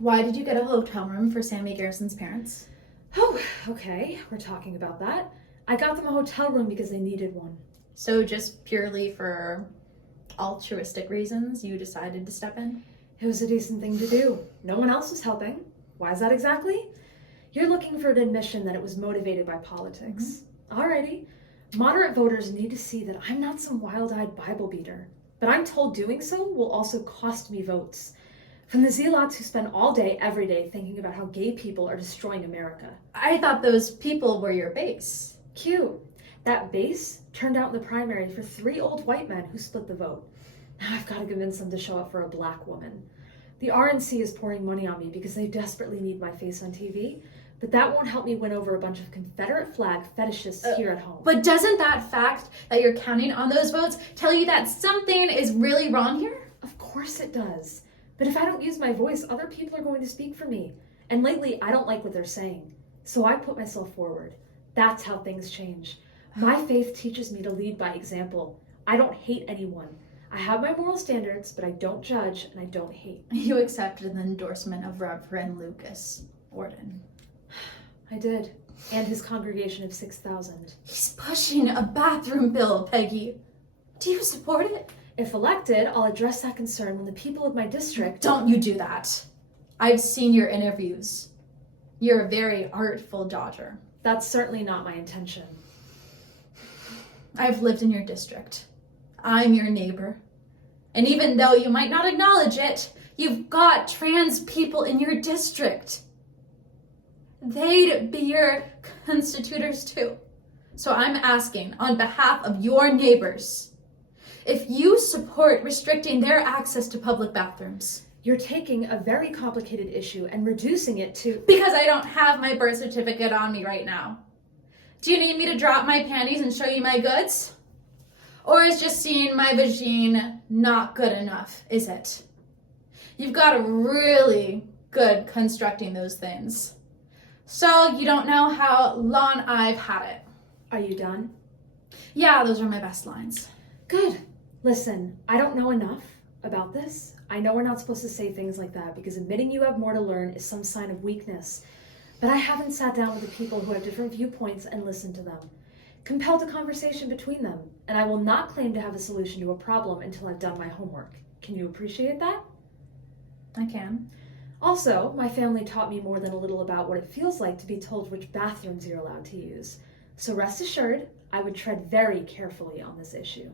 Why did you get a hotel room for Sammy Garrison's parents? Oh, okay, we're talking about that. I got them a hotel room because they needed one. So just purely for altruistic reasons, you decided to step in? It was a decent thing to do. No one else was helping. Why is that exactly? You're looking for an admission that it was motivated by politics. Alrighty. Moderate voters need to see that I'm not some wild-eyed Bible beater. But I'm told doing so will also cost me votes. From the zealots who spend all day, every day, thinking about how gay people are destroying America. I thought those people were your base. Cute. That base turned out in the primary for 3 old white men who split the vote. Now I've got to convince them to show up for a black woman. The RNC is pouring money on me because they desperately need my face on TV, but that won't help me win over a bunch of Confederate flag fetishists here at home. But doesn't that fact that you're counting on those votes tell you that something is really wrong here? Of course it does. But if I don't use my voice, other people are going to speak for me. And lately, I don't like what they're saying. So I put myself forward. That's how things change. My faith teaches me to lead by example. I don't hate anyone. I have my moral standards, but I don't judge and I don't hate. You accepted the endorsement of Reverend Lucas Orden. I did. And his congregation of 6,000. He's pushing a bathroom bill, Peggy. Do you support it? If elected, I'll address that concern when the people of my district... Don't you do that. I've seen your interviews. You're a very artful dodger. That's certainly not my intention. I've lived in your district. I'm your neighbor. And even though you might not acknowledge it, you've got trans people in your district. They'd be your constitutors too. So I'm asking on behalf of your neighbors, if you support restricting their access to public bathrooms. You're taking a very complicated issue and reducing it to... Because I don't have my birth certificate on me right now. Do you need me to drop my panties and show you my goods? Or is just seeing my vagine not good enough, is it? You've got a really good constructing those things. So you don't know how long I've had it. Are you done? Yeah, those are my best lines. Good. Listen, I don't know enough about this. I know we're not supposed to say things like that because admitting you have more to learn is some sign of weakness. But I haven't sat down with the people who have different viewpoints and listened to them. Compelled a conversation between them, and I will not claim to have a solution to a problem until I've done my homework. Can you appreciate that? I can. Also, my family taught me more than a little about what it feels like to be told which bathrooms you're allowed to use. So rest assured, I would tread very carefully on this issue.